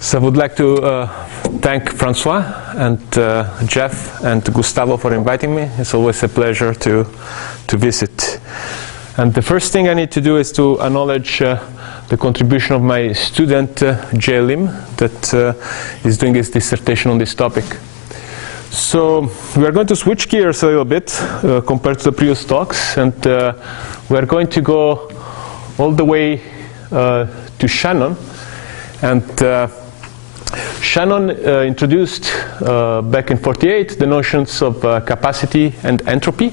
So I would like to thank Francois and Jeff and Gustavo for inviting me. It's always a pleasure to visit. And the first thing I need to do is to acknowledge the contribution of my student, Jay Lim, that is doing his dissertation on this topic. So we are going to switch gears a little bit compared to the previous talks, and we are going to go all the way to Shannon. And Shannon introduced back in '48 the notions of capacity and entropy.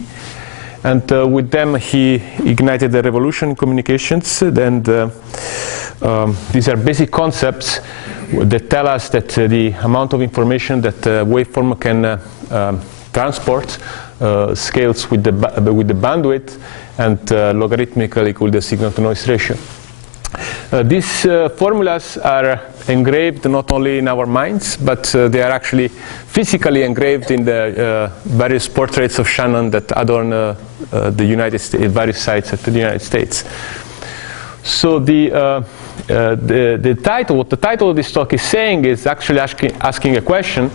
And with them, he ignited a revolution in communications. And these are basic concepts that tell us that the amount of information that a waveform can transport scales with the bandwidth and logarithmically equal the signal-to-noise ratio. These formulas are engraved not only in our minds, but they are actually physically engraved in the various portraits of Shannon that adorn the United States, various sites at the United States. So the title, what the title of this talk is saying, is actually asking a question,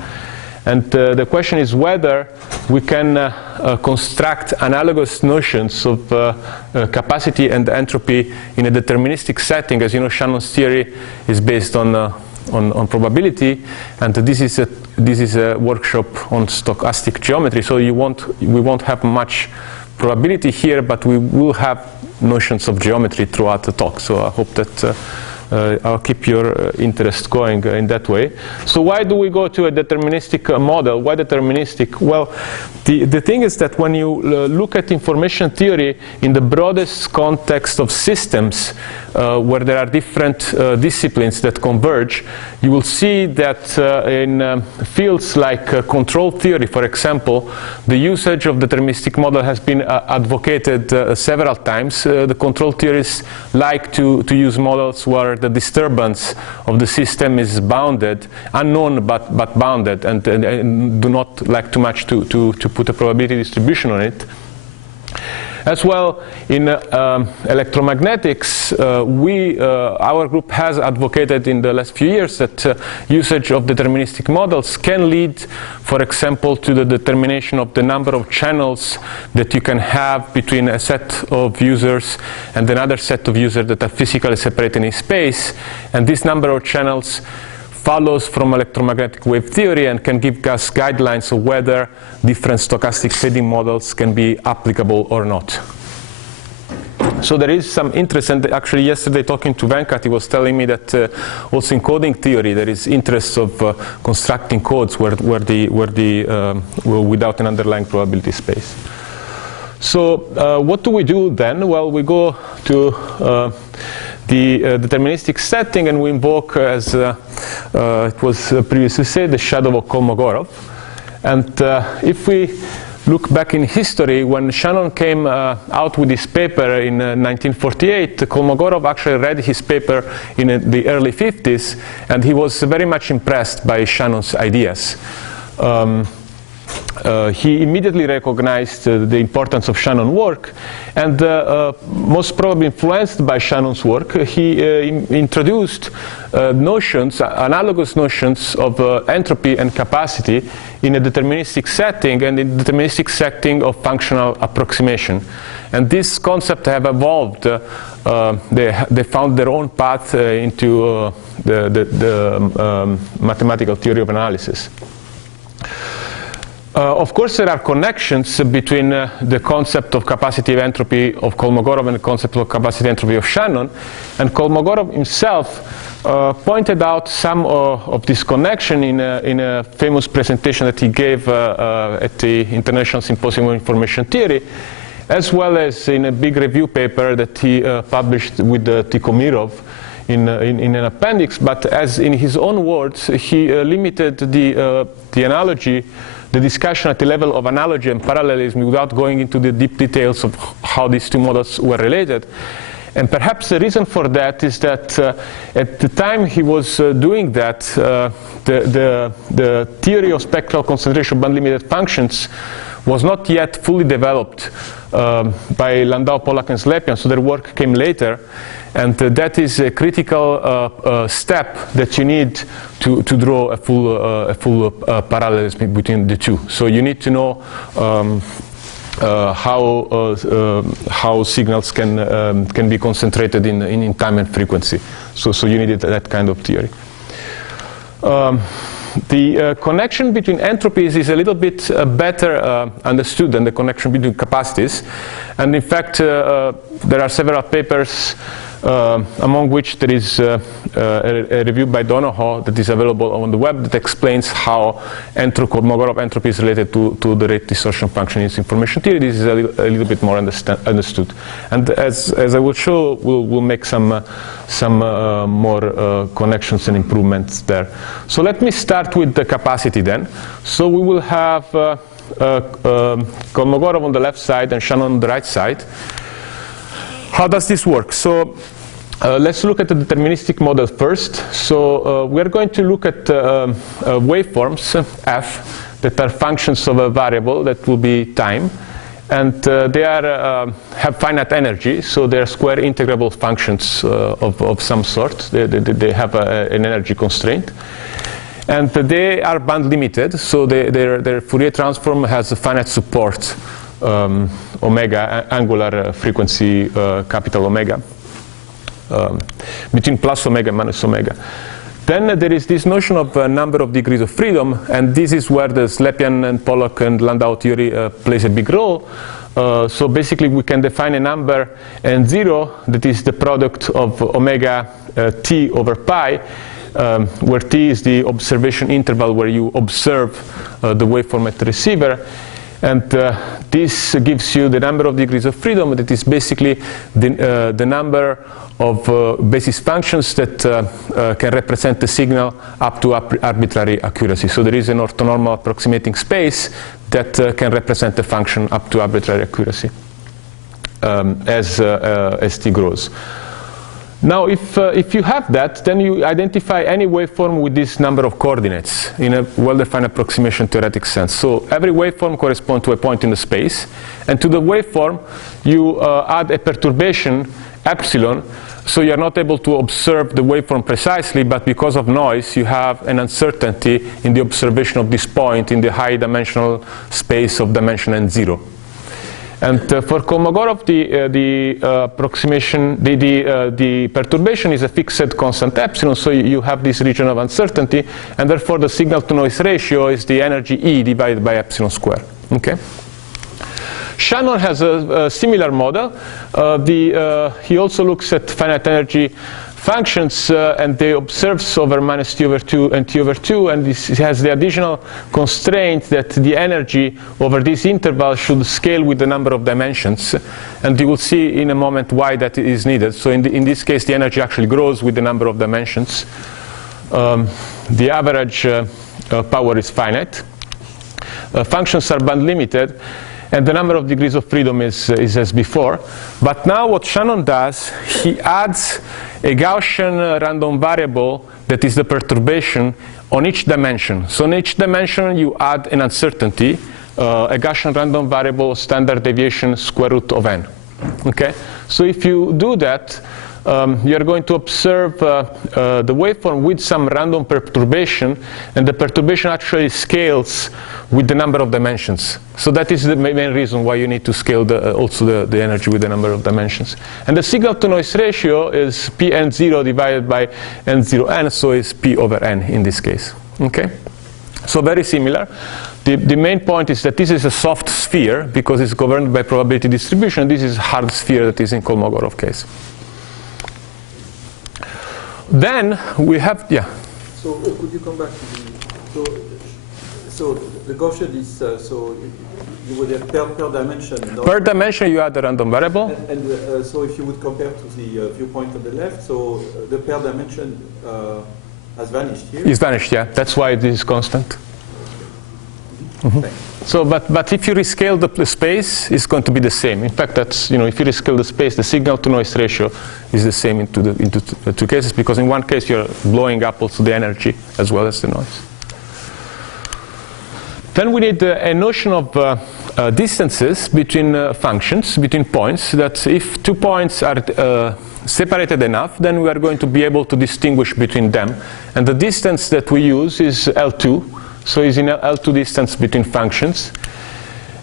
and the question is whether we can construct analogous notions of capacity and entropy in a deterministic setting. As you know, Shannon's theory is based on probability, and this is a workshop on stochastic geometry. So we won't have much probability here, but we will have notions of geometry throughout the talk. So I hope that I'll keep your interest going in that way. So why do we go to a deterministic model? Why deterministic? Well, the thing is that when you look at information theory in the broadest context of systems, where there are different disciplines that converge, you will see that in fields like control theory, for example, the usage of deterministic model has been advocated several times. The control theorists like to use models where the disturbance of the system is bounded, unknown but bounded, and do not like too much to put a probability distribution on it. As well, in electromagnetics, our group has advocated in the last few years that usage of deterministic models can lead, for example, to the determination of the number of channels that you can have between a set of users and another set of users that are physically separated in space. And this number of channels follows from electromagnetic wave theory and can give us guidelines of whether different stochastic fading models can be applicable or not. So there is some interest, and actually yesterday talking to Venkat, he was telling me that also in coding theory there is interest of constructing codes without an underlying probability space. So what do we do then? Well, we go to the deterministic setting, and we invoke, as it was previously said, the shadow of Kolmogorov. And if we look back in history, when Shannon came out with his paper in 1948, Kolmogorov actually read his paper in the early 50s, and he was very much impressed by Shannon's ideas. He immediately recognized the importance of Shannon's work, and most probably influenced by Shannon's work, he introduced analogous notions of entropy and capacity in a deterministic setting, and in the deterministic setting of functional approximation. And this concept have evolved. They found their own path into the mathematical theory of analysis. Of course, there are connections between the concept of capacity of entropy of Kolmogorov and the concept of capacity entropy of Shannon. And Kolmogorov himself pointed out some of this connection in a famous presentation that he gave at the International Symposium on Information Theory, as well as in a big review paper that he published with Tikhomirov in an appendix. But as in his own words, he limited the analogy, the discussion at the level of analogy and parallelism, without going into the deep details of how these two models were related. And perhaps the reason for that is that at the time he was doing that, the theory of spectral concentration of bandlimited functions was not yet fully developed by Landau, Pollack, and Slepian, so their work came later. And that is a critical step that you need to draw a full parallelism between the two. So you need to know how signals can be concentrated in time and frequency. So you need that kind of theory. The connection between entropies is a little bit better understood than the connection between capacities. And in fact, there are several papers among which there is a review by Donohoe that is available on the web that explains how Kolmogorov entropy is related to the rate distortion function in information theory. This is a little bit more understood. And as I will show, we'll make some more connections and improvements there. So let me start with the capacity then. So we will have Kolmogorov on the left side and Shannon on the right side. How does this work? So let's look at the deterministic model first. So we are going to look at waveforms, f, that are functions of a variable that will be time. And they have finite energy, so they are square-integrable functions of some sort. They have an energy constraint. And they are band-limited, so their Fourier transform has a finite support, omega, angular frequency, capital omega, between plus omega and minus omega. Then there is this notion of a number of degrees of freedom, and this is where the Slepian and Pollock and Landau theory plays a big role. So basically we can define a number n0 that is the product of omega t over pi, where t is the observation interval where you observe the waveform at the receiver. And this gives you the number of degrees of freedom that is basically the number of basis functions that can represent the signal up to arbitrary accuracy. So there is an orthonormal approximating space that can represent the function up to arbitrary accuracy as t grows. Now, if you have that, then you identify any waveform with this number of coordinates in a well-defined approximation theoretic sense. So every waveform corresponds to a point in the space, and to the waveform you add a perturbation epsilon, so you are not able to observe the waveform precisely, but because of noise you have an uncertainty in the observation of this point in the high-dimensional space of dimension n0. And for Kolmogorov, the approximation, the perturbation is a fixed constant epsilon, so you have this region of uncertainty, and therefore the signal-to-noise ratio is the energy E divided by epsilon square. Okay. Shannon has a similar model. He also looks at finite energy functions and they observes over minus t over 2 and t over 2, and this has the additional constraint that the energy over this interval should scale with the number of dimensions, and you will see in a moment why that is needed. So in this case the energy actually grows with the number of dimensions. The average power is finite. Functions are band limited, and the number of degrees of freedom is as before. But now what Shannon does, he adds a Gaussian random variable that is the perturbation on each dimension. So on each dimension you add an uncertainty, a Gaussian random variable standard deviation square root of n. Okay? So if you do that, you are going to observe the waveform with some random perturbation, and the perturbation actually scales with the number of dimensions. So that is the main reason why you need to scale also the energy with the number of dimensions. And the signal-to-noise ratio is Pn0 divided by n0n, so it's P over n in this case. Okay? So very similar. The main point is that this is a soft sphere because it's governed by probability distribution. This is a hard sphere that is in Kolmogorov case. Then we have, yeah. So could you come back to so the Gaussian is, so you would have per dimension. No? Per dimension you add a random variable. And so if you would compare to the viewpoint on the left, so the per dimension has vanished here. It's vanished, yeah. That's why this is constant. Mm-hmm. So, but if you rescale the space, it's going to be the same. In fact, that's, if you rescale the space, the signal-to-noise ratio is the same into the two cases, because in one case you're blowing up also the energy as well as the noise. Then we need a notion of distances between functions, between points, that if 2 points are separated enough, then we are going to be able to distinguish between them. And the distance that we use is L2, so is in L2 distance between functions.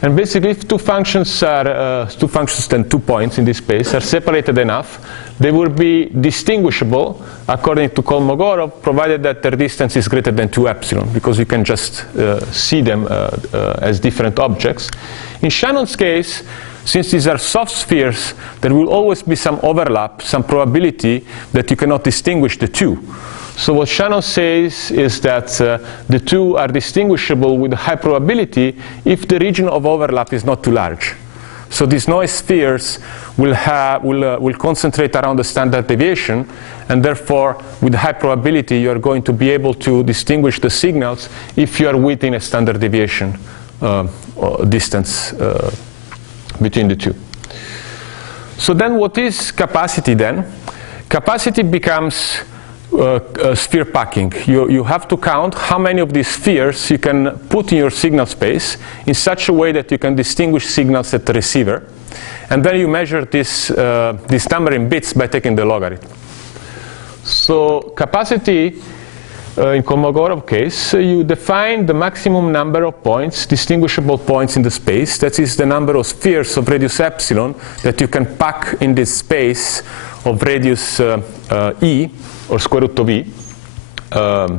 And basically, if two functions and 2 points in this space are separated enough, they will be distinguishable according to Kolmogorov, provided that their distance is greater than 2 epsilon, because you can just see them as different objects. In Shannon's case, since these are soft spheres, there will always be some overlap, some probability that you cannot distinguish the two. So what Shannon says is that the two are distinguishable with high probability if the region of overlap is not too large. So these noise spheres will concentrate around the standard deviation, and therefore, with high probability, you are going to be able to distinguish the signals if you are within a standard deviation distance between the two. So then what is capacity then? Capacity becomes sphere packing. You have to count how many of these spheres you can put in your signal space in such a way that you can distinguish signals at the receiver. And then you measure this number in bits by taking the logarithm. So capacity, in Kolmogorov case, you define the maximum number of points, distinguishable points in the space. That is the number of spheres of radius epsilon that you can pack in this space of radius e, or square root of e,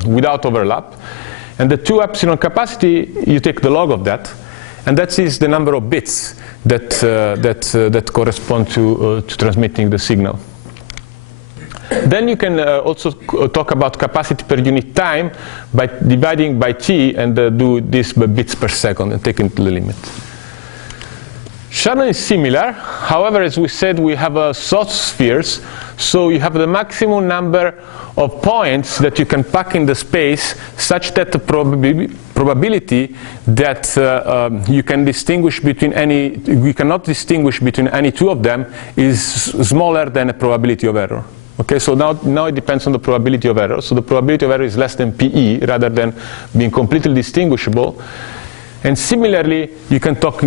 without overlap. And the 2 epsilon capacity, you take the log of that, and that is the number of bits that correspond to transmitting the signal. Then you can also talk about capacity per unit time by dividing by t and do this by bits per second and take it to the limit. Shannon is similar. However, as we said, we have soft spheres, so you have the maximum number of points that you can pack in the space such that the probability that you can distinguish between we cannot distinguish between any two of them is smaller than the probability of error. Okay, so now it depends on the probability of error. So the probability of error is less than PE rather than being completely distinguishable. And similarly, you can talk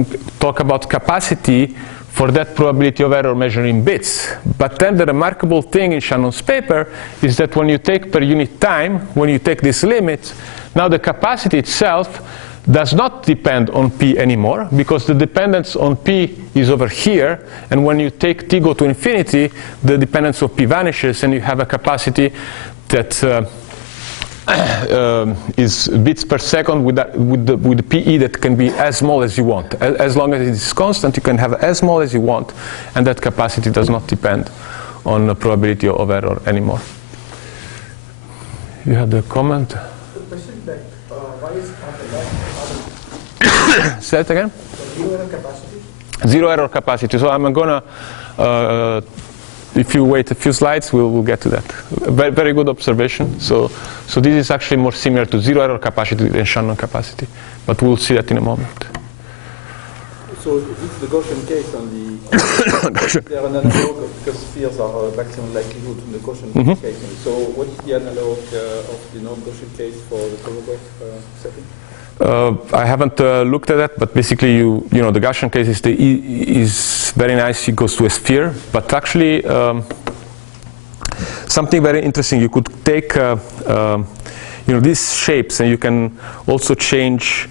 about capacity for that probability of error measured in bits. But then the remarkable thing in Shannon's paper is that when you take per unit time, when you take this limit, now the capacity itself does not depend on P anymore, because the dependence on P is over here, and when you take T go to infinity, the dependence of P vanishes, and you have a capacity that is bits per second with the PE that can be as small as you want. As long as it is constant, you can have as small as you want, and that capacity does not depend on the probability of error anymore. You had a comment? The question that why is on the left? Say it again? Zero error capacity? Zero error capacity. So I'm going to, if you wait a few slides, we'll get to that. Very good observation. So this is actually more similar to zero error capacity than Shannon capacity. But we'll see that in a moment. So this is the Gaussian case on the, they are an analog because spheres are maximum likelihood in the Gaussian case. So what is the analog of the non-Gaussian case for the Kolmogorov setting? I haven't looked at that, but basically, you know, the Gaussian case is very nice. It goes to a sphere, but actually, something very interesting. You could take, you know, these shapes, and you can also change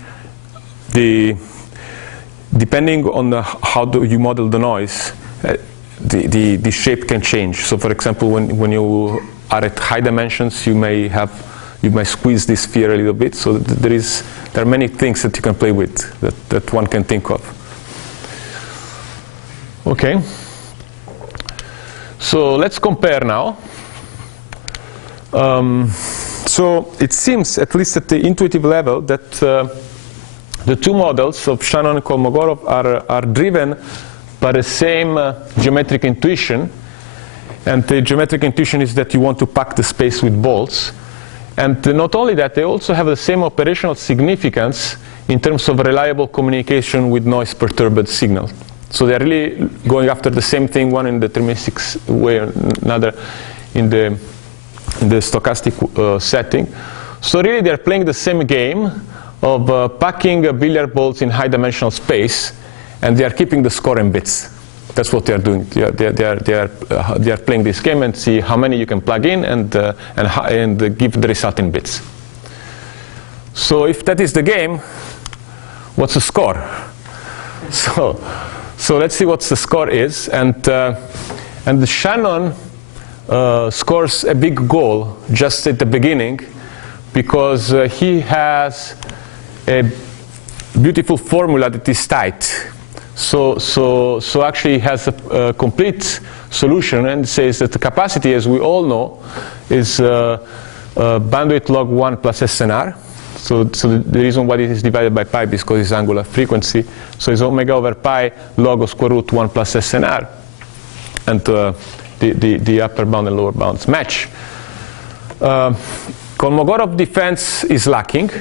depending on how do you model the noise. The shape can change. So, for example, when you are at high dimensions, you may squeeze this sphere a little bit. So there are many things that you can play with that one can think of. Okay. So let's compare now. So it seems, at least at the intuitive level, that the two models of Shannon and Kolmogorov are driven by the same geometric intuition. And the geometric intuition is that you want to pack the space with bolts. And not only that, they also have the same operational significance in terms of reliable communication with noise-perturbed signal. So they're really going after the same thing, one in the deterministic way, another in the stochastic setting. So really they're playing the same game of packing billiard balls in high-dimensional space, and they are keeping the score in bits. That's what they are doing. They are playing this game and see how many you can plug in and give the result in bits. So if that is the game, what's the score? So let's see what the score is. And the Shannon scores a big goal just at the beginning, because he has a beautiful formula that is tight. So actually he has a complete solution, and says that the capacity, as we all know, is bandwidth log 1 plus SNR. So the reason why it is divided by pi is because it's angular frequency. So it's omega over pi log of square root 1 plus SNR. And the upper bound and lower bounds match. Kolmogorov defense is lacking.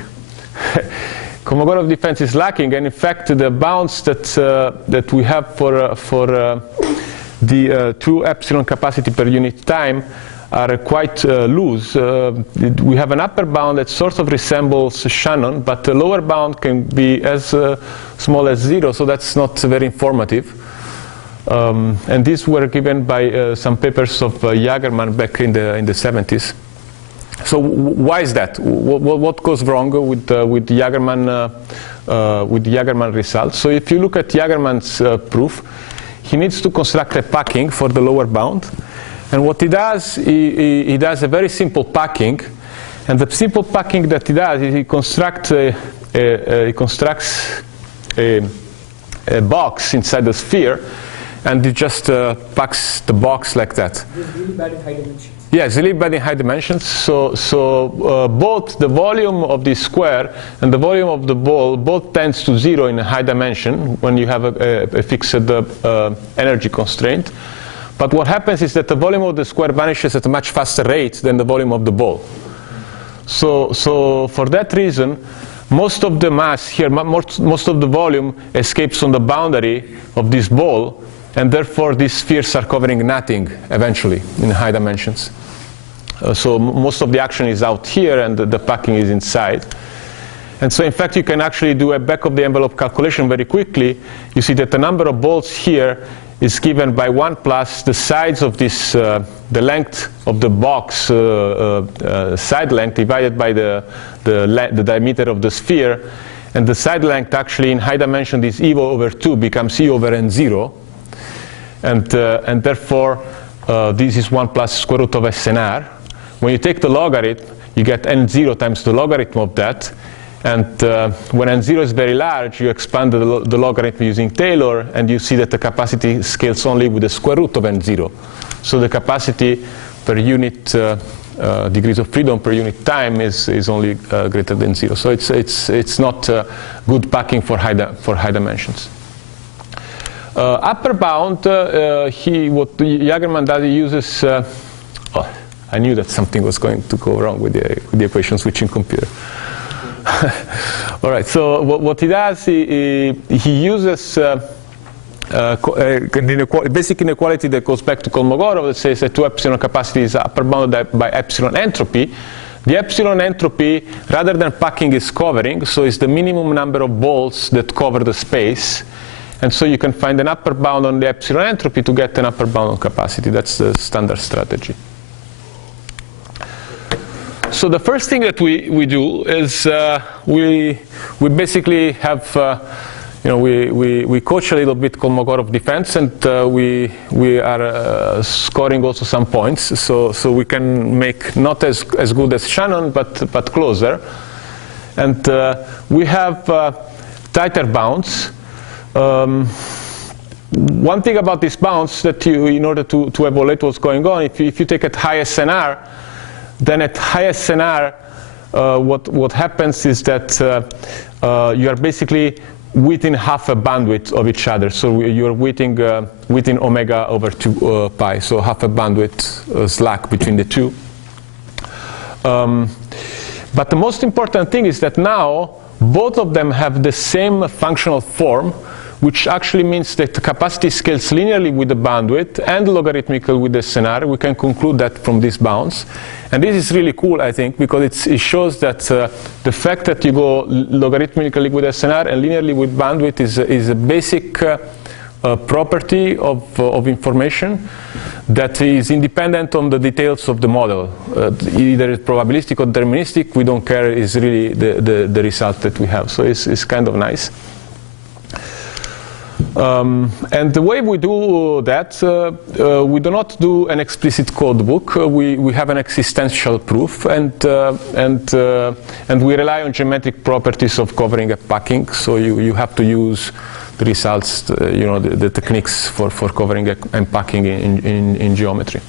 Kolmogorov defense is lacking, and in fact the bounds that we have for the true epsilon capacity per unit time are quite loose. We have an upper bound that sort of resembles Shannon, but the lower bound can be as small as 0, so that's not very informative. And these were given by some papers of Jagerman back in the 70s. So why is that? What goes wrong with the Jagerman results? So if you look at Jagerman's proof, he needs to construct a packing for the lower bound. And what he does, he does a very simple packing. And the simple packing that he does is he constructs a box inside the sphere, and he just packs the box like that. It's really bad in high dimensions. Yeah, it's really bad in high dimensions. So both the volume of the square and the volume of the ball both tends to 0 in a high dimension when you have a fixed energy constraint. But what happens is that the volume of the square vanishes at a much faster rate than the volume of the ball. So for that reason, most of the mass here, most of the volume escapes on the boundary of this ball, and therefore these spheres are covering nothing eventually in high dimensions. So most of the action is out here, and the packing is inside. And so in fact you can actually do a back of the envelope calculation very quickly. You see that the number of balls here is given by 1 plus the sides of this, the length of the box side length divided by the diameter of the sphere. And the side length actually in high dimension, this E over 2 becomes E over N0. And therefore this is 1 plus square root of SNR. When you take the logarithm, you get N0 times the logarithm of that. And when N0 is very large, you expand the logarithm using Taylor, and you see that the capacity scales only with the square root of N0. So the capacity per unit degrees of freedom per unit time is only greater than 0. So it's not good packing for high dimensions. Upper bound, what Jagerman does, he uses. I knew that something was going to go wrong with the equation switching computer. All right. So what he does, he uses basic inequality that goes back to Kolmogorov that says that 2 epsilon capacity is upper bounded by epsilon entropy. The epsilon entropy, rather than packing, is covering, so it's the minimum number of balls that cover the space. And so you can find an upper bound on the epsilon entropy to get an upper bound on capacity. That's the standard strategy. So the first thing that we do is we basically have we coach a little bit Kolmogorov defense, and we are scoring also some points. So we can make not as good as Shannon, but closer. And we have tighter bounds. One thing about these bounds that in order to evaluate what's going on, if you take at high SNR, then at high SNR, what happens is that you are basically within half a bandwidth of each other. So you are within omega over 2 pi, so half a bandwidth slack between the two. But the most important thing is that now both of them have the same functional form, which actually means that the capacity scales linearly with the bandwidth and logarithmically with the SNR. We can conclude that from these bounds. And this is really cool, I think, because it shows that the fact that you go logarithmically with SNR and linearly with bandwidth is a basic property of information that is independent on the details of the model. Either it's probabilistic or deterministic, we don't care, is really the result that we have. So it's kind of nice. And the way we do that, we do not do an explicit code book. We have an existential proof, and we rely on geometric properties of covering and packing. So you have to use the results, the techniques for covering and packing in geometry.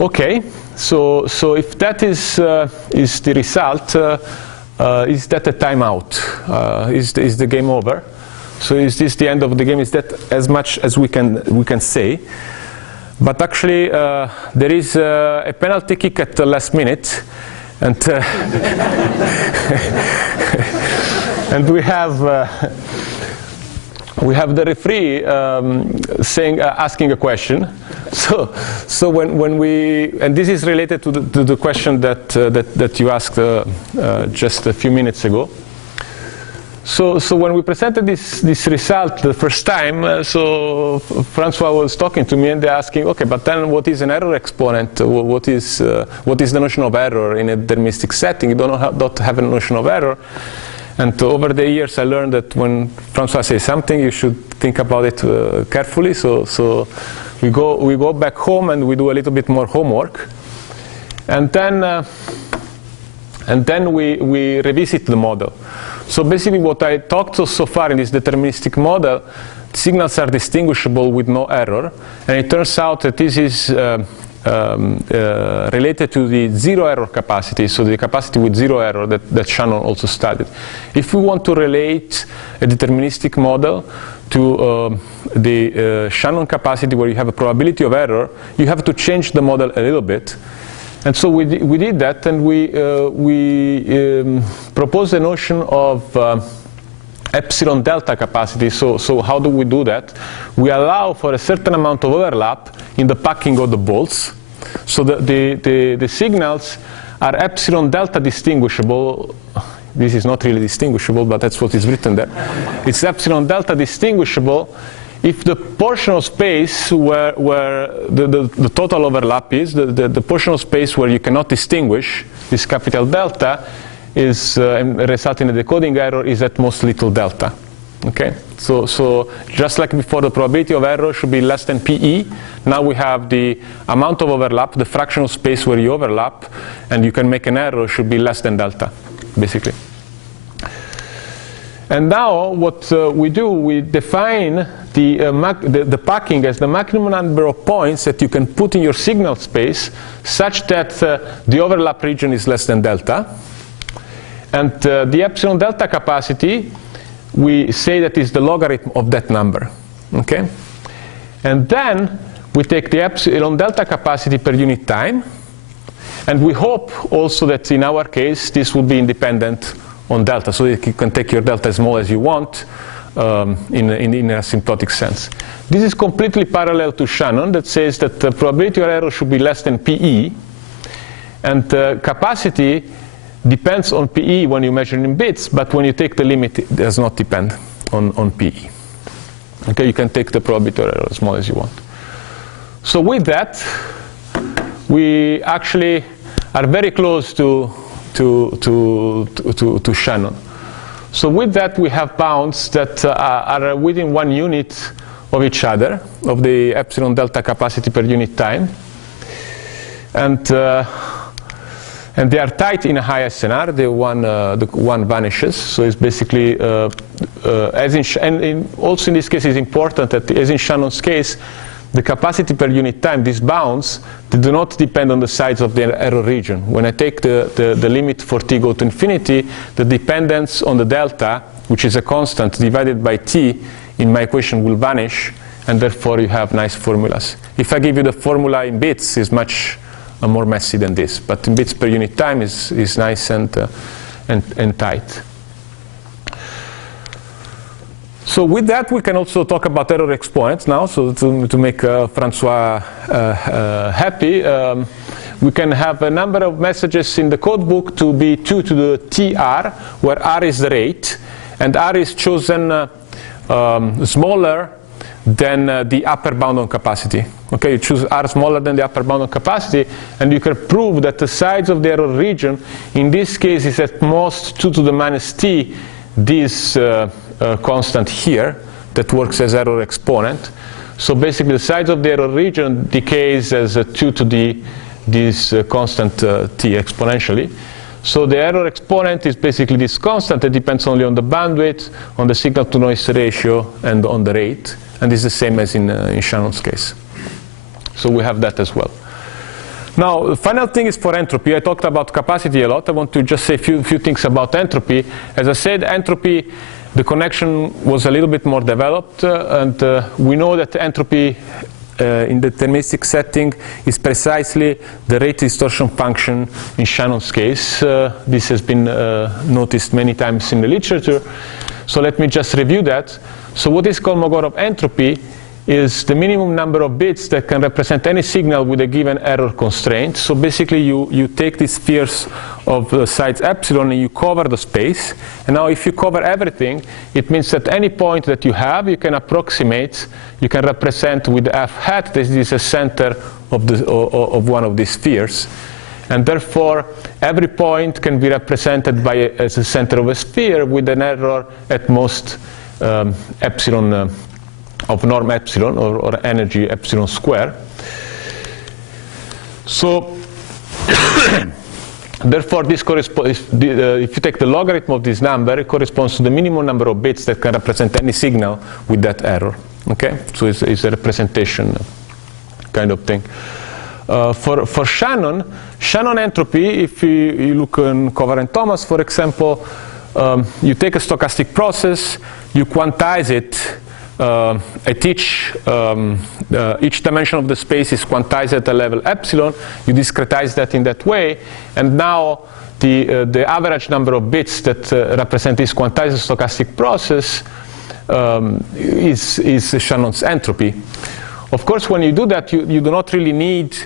Okay, so if that is the result, is that a timeout? Is the game over? So is this the end of the game? Is that as much as we can say? But actually, there is a penalty kick at the last minute, and and we have the referee asking a question. So when we, and this is related to the question that you asked just a few minutes ago. So when we presented this result the first time, so Francois was talking to me and they're asking, okay, but then what is an error exponent? What is the notion of error in a deterministic setting? You don't have a notion of error. And over the years, I learned that when Francois says something, you should think about it carefully. So we go back home and we do a little bit more homework, and then we revisit the model. So basically, what I talked so far in this deterministic model, signals are distinguishable with no error, and it turns out that this is related to the zero error capacity, so the capacity with zero error that Shannon also studied. If we want to relate a deterministic model to the Shannon capacity where you have a probability of error, you have to change the model a little bit. And so we did that, and we proposed the notion of epsilon delta capacity. So how do we do that? We allow for a certain amount of overlap in the packing of the bolts. So the signals are epsilon delta distinguishable. This is not really distinguishable, but that's what is written there. It's epsilon delta distinguishable if the portion of space where the total overlap is, the portion of space where you cannot distinguish this capital delta is resulting in a decoding error is at most little delta. Okay, so just like before, the probability of error should be less than PE. Now we have the amount of overlap, the fraction of space where you overlap, and you can make an error should be less than delta, basically. And now what we do, we define the packing as the maximum number of points that you can put in your signal space such that the overlap region is less than delta. And the epsilon delta capacity, we say that is the logarithm of that number. Okay? And then we take the epsilon delta capacity per unit time, and we hope also that in our case this will be independent on delta, so that you can take your delta as small as you want in an asymptotic sense. This is completely parallel to Shannon that says that the probability of error should be less than PE, and capacity depends on PE when you measure in bits, but when you take the limit, it does not depend on PE. Okay, you can take the probability of error as small as you want. So with that, we actually are very close to Shannon. So with that, we have bounds that are within 1 unit of each other, of the epsilon delta capacity per unit time. And they are tight in a high SNR. The one vanishes. So it's basically, also in this case, it's important that, as in Shannon's case, the capacity per unit time, these bounds, they do not depend on the size of the error region. When I take the limit for t go to infinity, the dependence on the delta, which is a constant divided by t, in my equation will vanish, and therefore you have nice formulas. If I give you the formula in bits, it's much more messy than this, but in bits per unit time is nice and tight. So with that, we can also talk about error exponents now. So to make Francois happy, we can have a number of messages in the codebook to be 2 to the TR, where R is the rate, and R is chosen smaller than the upper bound on capacity. Okay, you choose R smaller than the upper bound on capacity, and you can prove that the size of the error region, in this case, is at most 2 to the minus t, this constant here, that works as error exponent. So basically, the size of the error region decays as 2 to this constant t exponentially. So the error exponent is basically this constant. It depends only on the bandwidth, on the signal-to-noise ratio, and on the rate. And it's the same as in Shannon's case. So we have that as well. Now, the final thing is for entropy. I talked about capacity a lot. I want to just say a few things about entropy. As I said, entropy, the connection was a little bit more developed. And we know that entropy in the deterministic setting is precisely the rate distortion function in Shannon's case. This has been noticed many times in the literature. So let me just review that. So what is Kolmogorov entropy is the minimum number of bits that can represent any signal with a given error constraint. So basically you take these spheres of the size epsilon and you cover the space. And now if you cover everything, it means that any point that you have, you can approximate, you can represent with f hat, this is a center of one of these spheres. And therefore, every point can be represented as a center of a sphere with an error at most epsilon of norm epsilon or energy epsilon square. So therefore, this corresponds, if you take the logarithm of this number, it corresponds to the minimum number of bits that can represent any signal with that error. Okay, so it's a representation kind of thing. For Shannon entropy, if you look in Kovar and Thomas, for example, you take a stochastic process, you quantize it at each dimension of the space is quantized at a level epsilon. You discretize that in that way, and now the average number of bits that represent this quantized stochastic process is Shannon's entropy. Of course, when you do that, you do not really need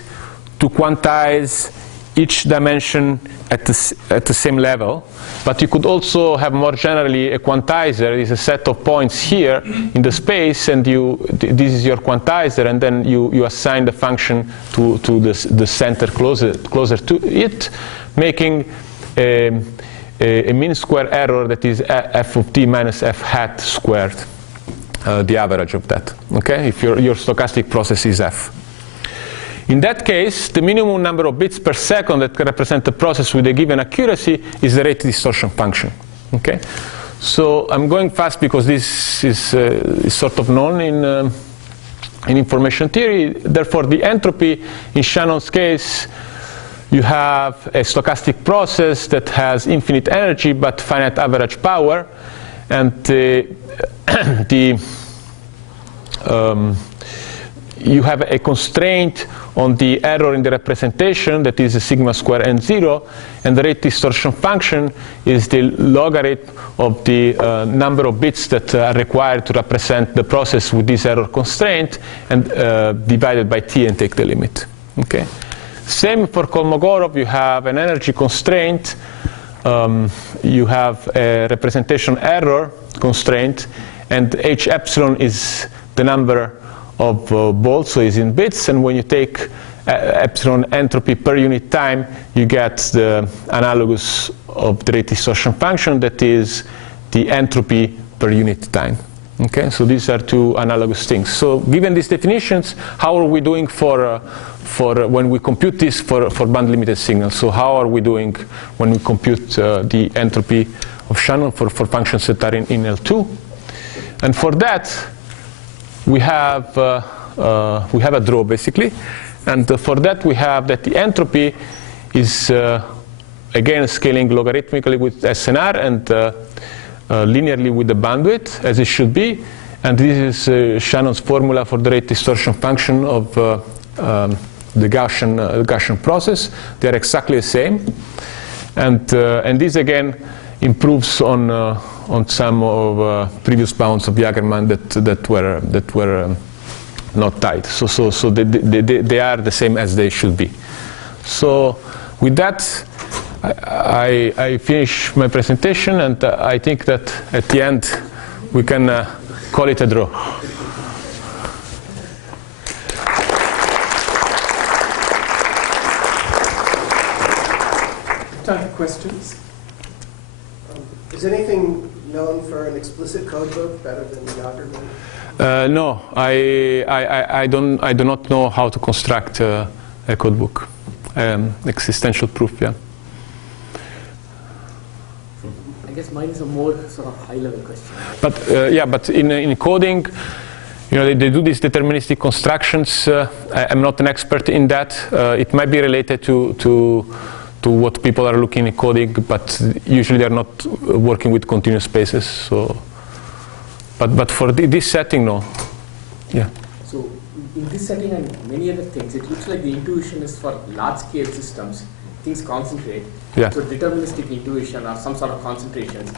to quantize each dimension at the same level, but you could also have more generally a quantizer. It is a set of points here in the space, and this is your quantizer, and then you assign the function to the center closer to it, making a mean square error that is f of t minus f hat squared, the average of that. Okay, if your stochastic process is f. In that case, the minimum number of bits per second that can represent the process with a given accuracy is the rate distortion function. Okay, so I'm going fast because this is sort of known in information theory. Therefore, the entropy in Shannon's case, you have a stochastic process that has infinite energy but finite average power, and you have a constraint on the error in the representation, that is a sigma square n0, and the rate distortion function is the logarithm of the number of bits that are required to represent the process with this error constraint, and divided by t and take the limit. Okay. Same for Kolmogorov. You have an energy constraint, you have a representation error constraint, and h epsilon is the number of bolts, so is in bits, and when you take epsilon entropy per unit time, you get the analogous of the rate distortion function, that is the entropy per unit time. Okay, so these are two analogous things. So given these definitions, how are we doing for when we compute this for band-limited signals? So how are we doing when we compute the entropy of Shannon for functions that are in L2? And for that, we have a draw basically, and for that we have that the entropy is again scaling logarithmically with SNR and linearly with the bandwidth, as it should be, and this is Shannon's formula for the rate distortion function of the Gaussian process. They are exactly the same, and this again improves on on some of previous bounds of Jagerman that were not tight. So they are the same as they should be. So with that, I finish my presentation, and I think that at the end we can call it a draw. Time for questions. Is anything known for an explicit code book better than the Jagerman? No, I do not know how to construct a code book. Existential proof, yeah. I guess mine is a more sort of high-level question. But yeah, but in coding, they do these deterministic constructions. I'm not an expert in that. It might be related to what people are looking in coding, but usually they're not working with continuous spaces. So, but for this setting, no. Yeah. So in this setting and many other things, it looks like the intuition is for large-scale systems. Things concentrate. Yeah. So deterministic intuition or some sort of concentrations.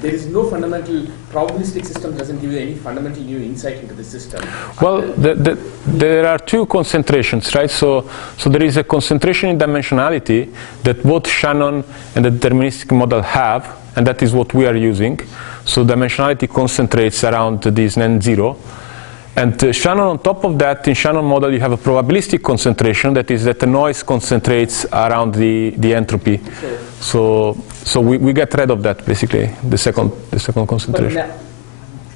There is no fundamental, probabilistic system doesn't give you any fundamental new insight into the system. Well, there are two concentrations, right? So there is a concentration in dimensionality that both Shannon and the deterministic model have, and that is what we are using. So dimensionality concentrates around this n0. And Shannon, on top of that, in Shannon model, you have a probabilistic concentration, that is that the noise concentrates around the entropy. So we get rid of that, basically, the second concentration. But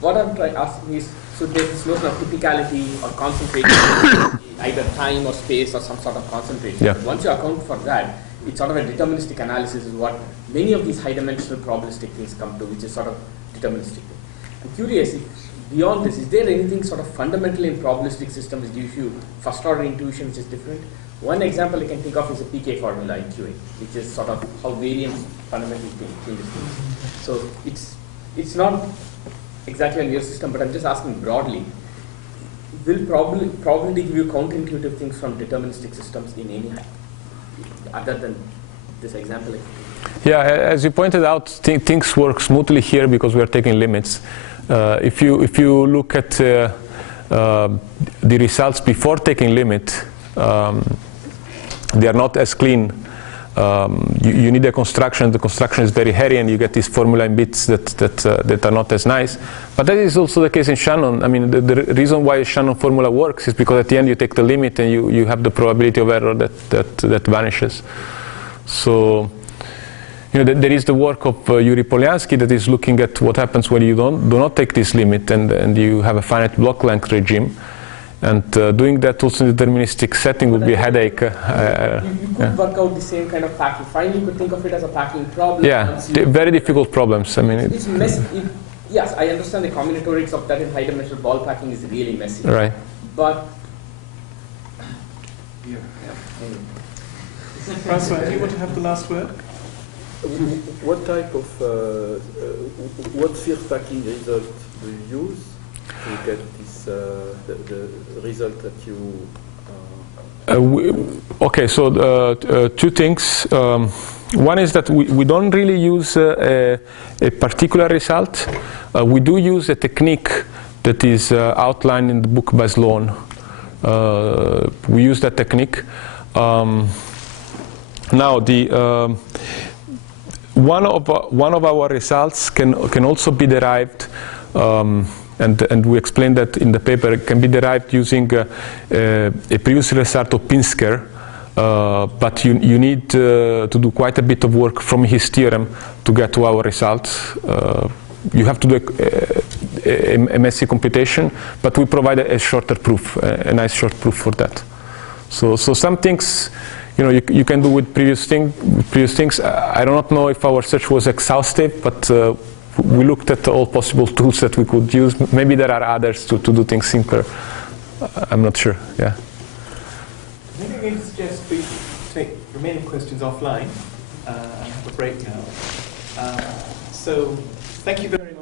what I'm trying asking is, so there's this notion of typicality or concentration, either time or space or some sort of concentration. Yeah. But once you account for that, it's sort of a deterministic analysis is what many of these high-dimensional probabilistic things come to, which is sort of deterministic. I'm curious, if beyond this, is there anything sort of fundamentally in probabilistic systems which gives you first-order intuition which is different? One example I can think of is a PK formula in QA, which is sort of how variance fundamentally changes things. So it's not exactly a near system, but I'm just asking broadly, will probability give you counterintuitive things from deterministic systems in any other than this example? Yeah, as you pointed out, things work smoothly here because we are taking limits. If you look at the results before taking limit, they are not as clean. You need a construction. The construction is very hairy, and you get these formula in bits that are not as nice. But that is also the case in Shannon. I mean, the reason why Shannon formula works is because at the end you take the limit and you have the probability of error that vanishes. So, there is the work of Yuri Polyansky that is looking at what happens when you do not take this limit and you have a finite block length regime. And doing that also in deterministic setting would be a headache. You could work out the same kind of packing. Finally, you could think of it as a packing problem. Yeah, very difficult problems. I mean, it's messy. Yes, I understand the combinatorics of that in high-dimensional ball packing is really messy. Right. But Francois, do you want to have the last word? What type of what field packing result do you use to get this the result that you? Okay, so two things. One is that we don't really use a particular result. We do use a technique that is outlined in the book by Sloan. We use that technique. Now, one of our results can also be derived, and we explain that in the paper. It can be derived using a previous result of Pinsker, but you need to do quite a bit of work from his theorem to get to our results. You have to do a messy computation, but we provide a shorter proof, a nice short proof for that. So some things, you can do with previous things. I do not know if our search was exhaustive, but we looked at all possible tools that we could use. Maybe there are others to do things simpler. I'm not sure. Yeah. Maybe we can suggest we take remaining questions offline and have a break now. So thank you very much.